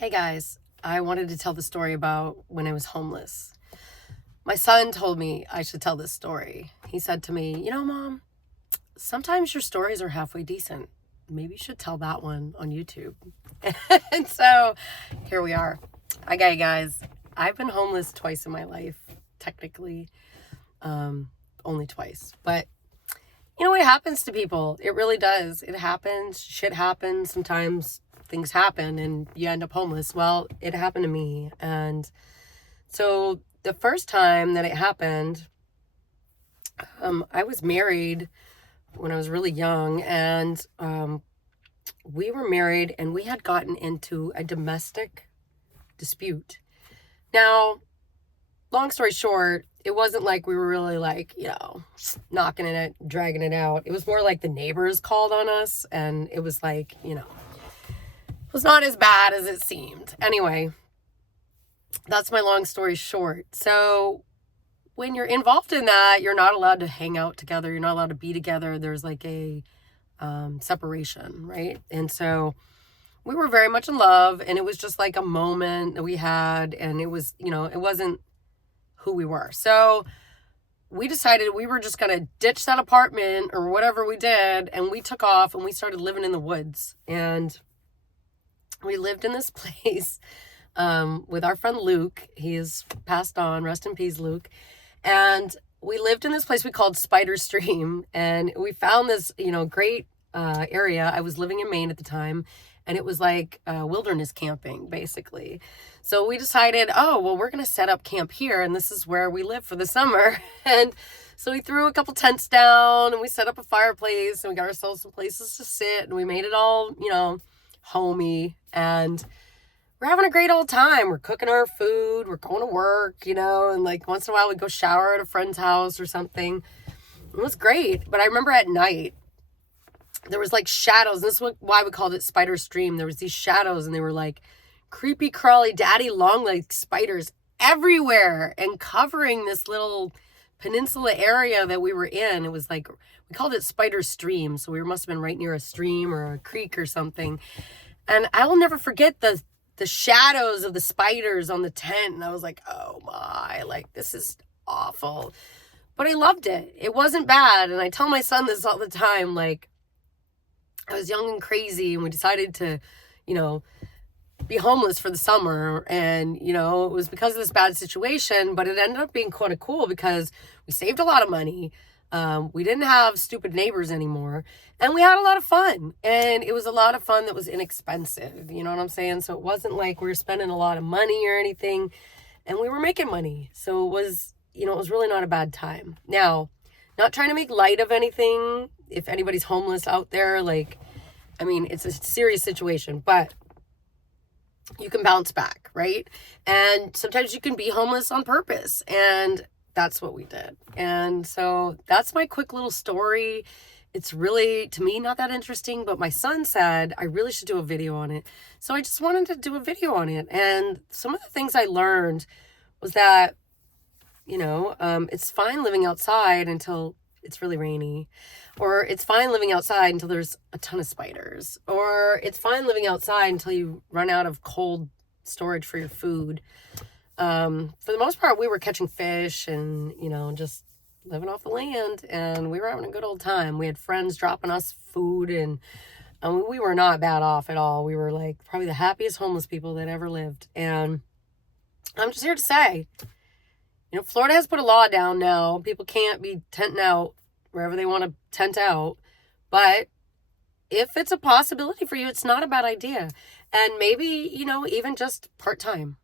Hey guys, I wanted to tell the story about when I was homeless. My son told me I should tell this story. He said to me, Mom, sometimes your stories are halfway decent. Maybe you should tell that one on YouTube. And so here we are. Okay, guys, I've been homeless twice in my life, technically, only twice. But it happens to people. It really does. It happens. Shit happens. Sometimes things happen and you end up homeless. Well, it happened to me. And so the first time that it happened, I was married when I was really young, and we were married and we had gotten into a domestic dispute. Now, long story short, it wasn't like we were really knocking it, dragging it out. It was more like the neighbors called on us, and it was like, it was not as bad as it seemed. Anyway, that's my long story short. So when you're involved in that, you're not allowed to hang out together. You're not allowed to be together. There's like a separation, right? And so we were very much in love, and it was just like a moment that we had, and it was, it wasn't who we were. So we decided we were just going to ditch that apartment or whatever we did, and we took off and we started living in the woods. And we lived in this place with our friend Luke. He is passed on. Rest in peace, Luke. And we lived in this place we called Spider Stream, and we found this, great area. I was living in Maine at the time, and it was like wilderness camping, basically. So we decided, we're going to set up camp here, and this is where we live for the summer. And so we threw a couple tents down, and we set up a fireplace, and we got ourselves some places to sit, and we made it all, homey, and we're having a great old time. We're cooking our food, we're going to work, and like once in a while we'd go shower at a friend's house or something. It was great. But I remember at night, there was like shadows. This is why we called it Spider Stream. There was these shadows, and they were like creepy, crawly, daddy long leg spiders everywhere and covering this little peninsula area that we were in. It was like, we called it Spider Stream. So we must have been right near a stream or a creek or something. And I will never forget the shadows of the spiders on the tent. And I was like, oh my, like this is awful. But I loved it. It wasn't bad. And I tell my son this all the time, like, I was young and crazy, and we decided to, be homeless for the summer. And, it was because of this bad situation, but it ended up being kind of cool because we saved a lot of money. We didn't have stupid neighbors anymore, and we had a lot of fun. And it was a lot of fun that was inexpensive. You know what I'm saying? So it wasn't like we were spending a lot of money or anything, and we were making money. So it was, it was really not a bad time. Now, not trying to make light of anything. If anybody's homeless out there, it's a serious situation, but you can bounce back, right? And sometimes you can be homeless on purpose, and that's what we did. And so that's my quick little story. It's really, to me, not that interesting, but my son said I really should do a video on it. So I just wanted to do a video on it. And some of the things I learned was that, it's fine living outside until it's really rainy, or it's fine living outside until there's a ton of spiders, or it's fine living outside until you run out of cold storage for your food. For the most part, we were catching fish and, just living off the land, and we were having a good old time. We had friends dropping us food, and we were not bad off at all. We were like probably the happiest homeless people that ever lived. And I'm just here to say, Florida has put a law down now. People can't be tenting out wherever they want to tent out. But if it's a possibility for you, it's not a bad idea. And maybe, even just part-time.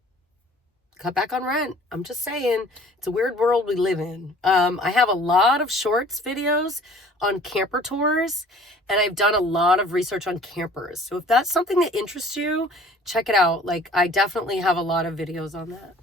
Cut back on rent. I'm just saying, it's a weird world we live in. I have a lot of shorts videos on camper tours, and I've done a lot of research on campers. So if that's something that interests you, check it out. I definitely have a lot of videos on that.